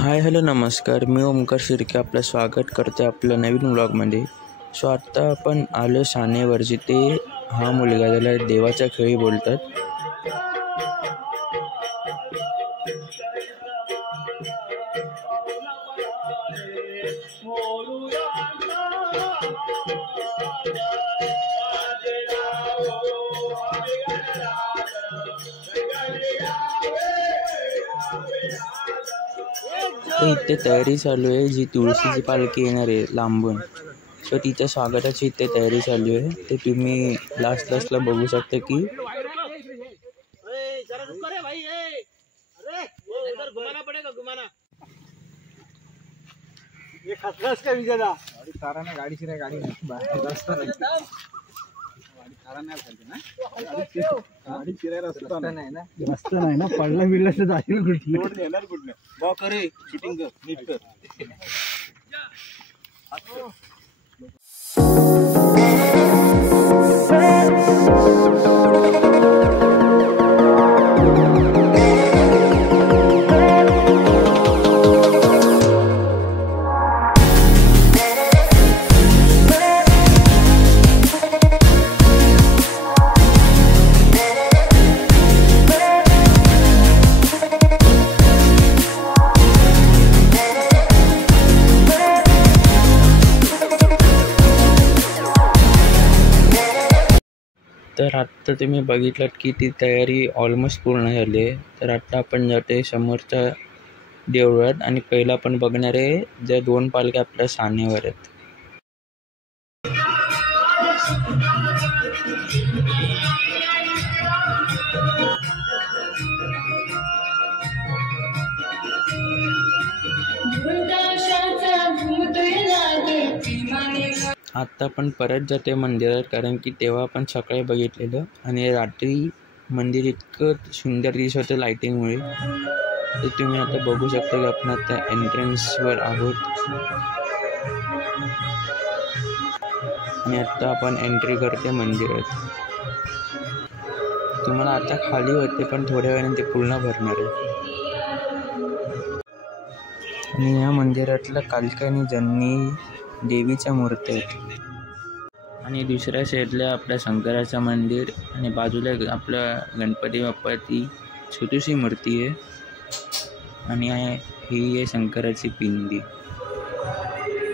Hi hello नमस्कार, मी ओमकार शिर्के आपलं स्वागत करते आपल्या नवीन व्लॉगमध्ये. आता आपण आलो सानेवर, जिथे हा मुलगा त्याला देवाच्या खेळी बोलतात. इथे तयारी चालू आहे, जी तुळशीची पालखी येणार आहे लांबून. सो तिच्या स्वागताची इथे तयारी चालू आहे. ते तुम्ही लास्टला बघू शकता की नाही ना पडला बिडला तर जाईल कुठलं शूटिंग कर नीट कर. तर आत्ता तुम्ही बघितलात की ती तयारी ऑलमोस्ट पूर्ण झाली आहे. तर आत्ता आपण जाते समोरच्या देवळात आणि पहिला आपण बघणार आहे ज्या 2 पालख्या आपल्या सानेवर आहेत. आता आपण परत जाते मंदिरात, कारण की तेव्हा आपण सकाळी बघितलेलं आणि रात्री मंदिर इतकं सुंदर दिसत होतं लाईटिंगमुळे. तर तुम्ही आता बघू शकता की आपण आता एंट्रन्सवर आहोत आणि आता आपण एंट्री करते मंदिरात. तुम्हाला आता खाली होते पण थोड्या वेळाने ते पूर्ण भरणार आहे. आणि या मंदिरातल्या कालिका आणि जन्नी देवीच्या मूर्ती आहेत. आणि दुसऱ्या साईडला आपल्या शंकराचं मंदिर आणि बाजूला आपल्या गणपती बाप्पाची छोटीशी मूर्ती आहे. आणि ही आहे शंकराची पिंडी.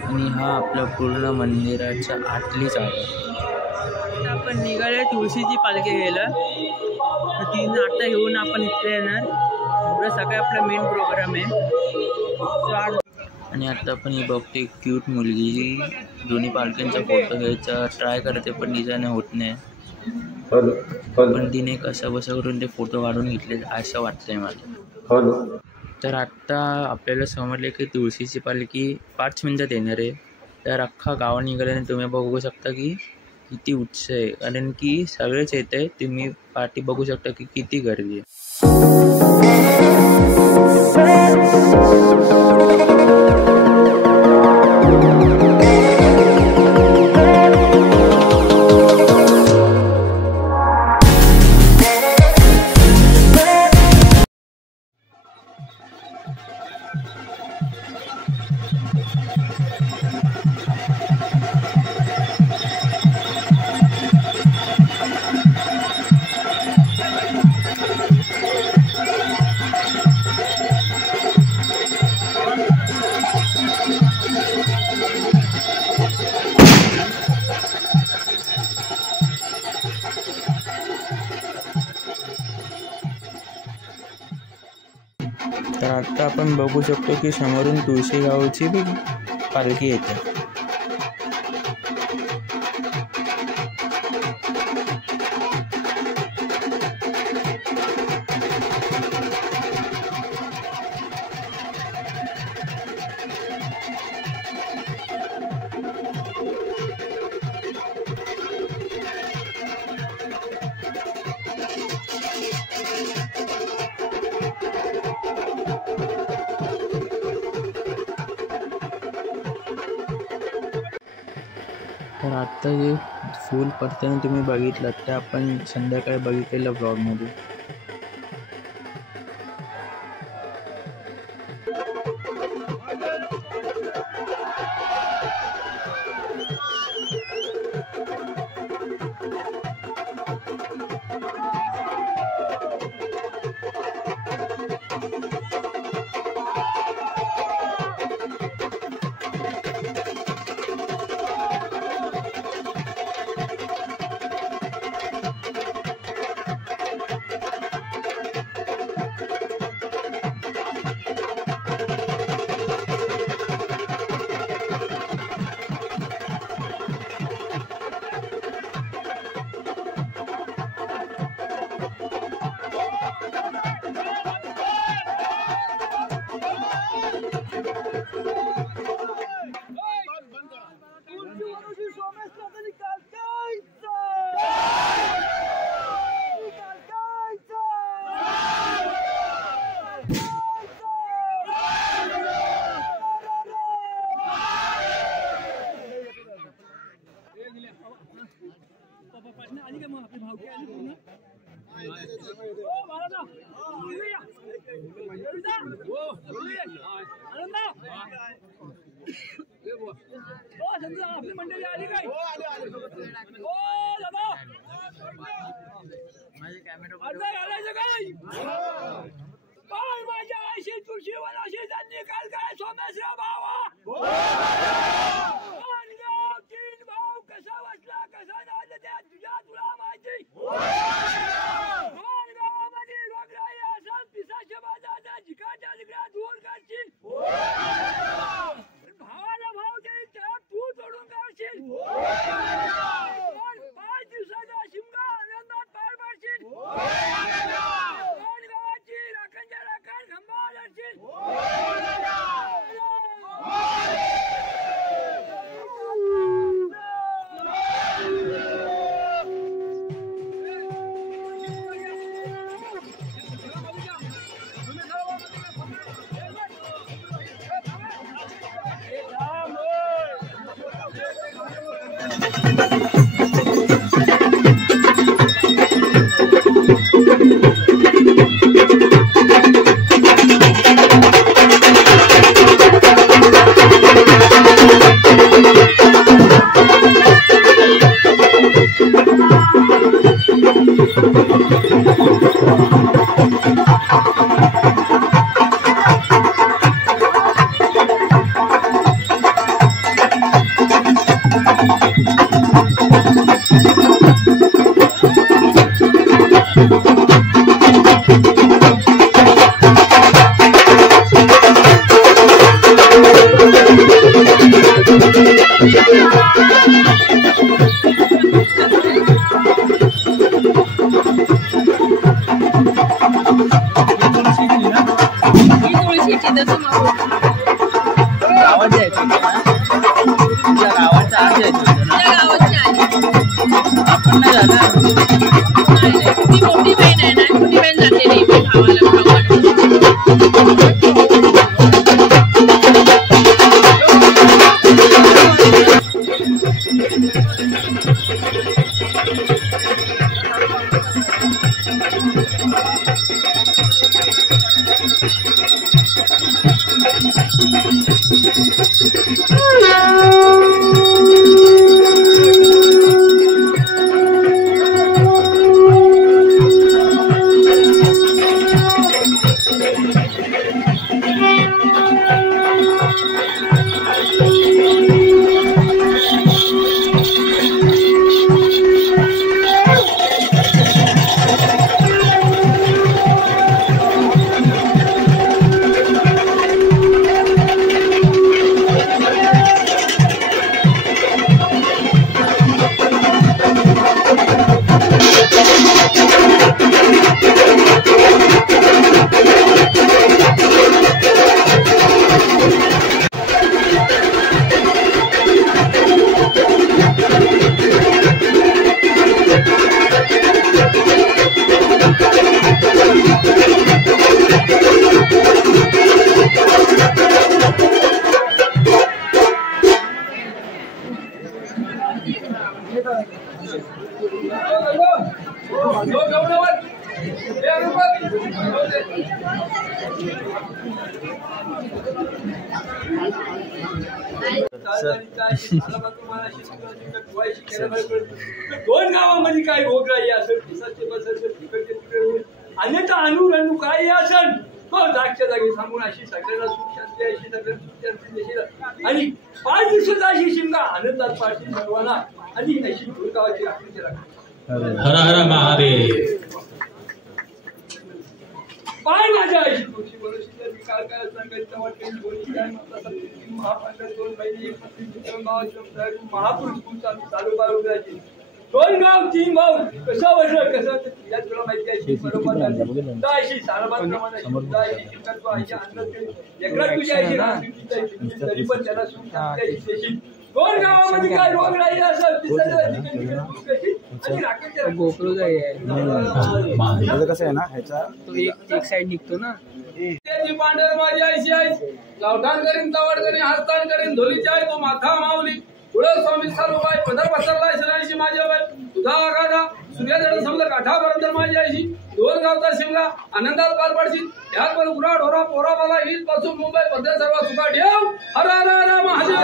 आणि हा आपल्या पूर्ण मंदिराच्या आतली जागा. आपण निघाले तुळशीची पालखी घ्यायला. 3 आता घेऊन आपण इथे येणार. एवढं सकाळी आपला मेन प्रोग्राम आहे. आणि आता आपण ही बघते क्यूट मुलगी, जी दोन्ही पालख्यांचा फोटो घ्यायचा ट्राय करते पण तिच्याने होत नाही. पण तिने कसं बसं करून ते फोटो काढून घेतले असं वाटतंय मला. तर आत्ता आपल्याला समजले की तुळशीची पालखी 5 मिनिटात येणार आहे. तर अख्खा गाव निघाल्याने तुम्ही बघू शकता की किती उत्साह आहे, कारण की सगळेच येत आहे. तुम्ही पाठी बघू शकता की किती गर्दी आहे. तर आता आपण बघू शकतो की समोरून तुळशी गावची पालखी येते. तर आत्ता जे फूल पडताना तुम्ही बघितलं ते आपण संध्याकाळी बघितलेलं ब्लॉगमध्ये. आपली मंडळी आली काय? अर्धा घालायचं काय? माझ्या आयशी तुळशी वनाशी निकाल काय सोमेश्वर भावा? तीन भाऊ कसा वाचला कसा झाला त्या तुला माहिती. गावामध्ये रोगराई असा पिसाच्या बाजाचा जिकाच्या जिकड्या दूर काढशील. भावाला भाव देईल त्या तू तोडून काढशील. 5 दिवसाचा शिमगा आनंदात पार पाडशील. गावाची राखणच्या राखण खंबा लढशील. दोन गावामध्ये काय भोगराई असेल अन्यथा अनुरणू काय असेल तो जागच्या जागी सांगून अशी सगळ्यांना सुख शांती अशी सगळ्यांना सुख शांती देशील आणि 5 दिवसात अशी शिमगा आनंदात पाडशील सर्वांना आणि अशी गावाची आकृती राखली. हर हर महादेव. पाय माझ्या अशी तुळशी बरोबर काळ काय सांगायचं वाटेल दोन्ही काय महापांडव 2 महिने महापुरुष चालू बाळूराजी 2 गाव 3 भाऊ कसं वाटलं कसं तुला माहिती आहे बरोबर अशी साराबाद तरी पण त्याला सुख 2 गावामध्ये काय रोग राहिली असेल कसं आहे ना ह्याचा तो एक साइड निघतो ना. पांढर माझी आईशी आई गावठाण करीन तवड करीन हस्तान करीन धोलीची आई तो माथा माऊली पुढे स्वामी सालूबाई पदर पसरलाय शनाईशी माझ्या बाई तुझा आगादा सूर्याजळ समजा काठापर्यंत माझी आईशी 2 गावचा शिमला आनंदात पार पाडशील यात पण गुरा ढोरा पोरा बाला ईद पासून मुंबई पद्य सर्व सुखा ठेव. हर हर हर महादेव.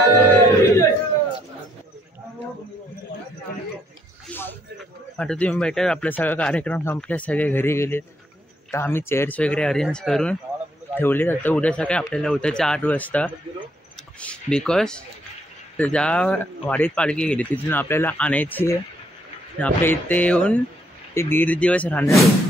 आता तुम्ही भेटाल आपला सगळा कार्यक्रम संपले सगळे घरी गेलेत. तर आम्ही चेअर्स वगैरे अरेंज करून ठेवले. आता उद्या सकाळी आपल्याला उद्याच्या 8 वाजता बिकॉज ज्या वाडीत पालखी गेली तिथून आपल्याला आणायची आहे. आपल्या इथे येऊन ते 1.5 दिवस राहणार.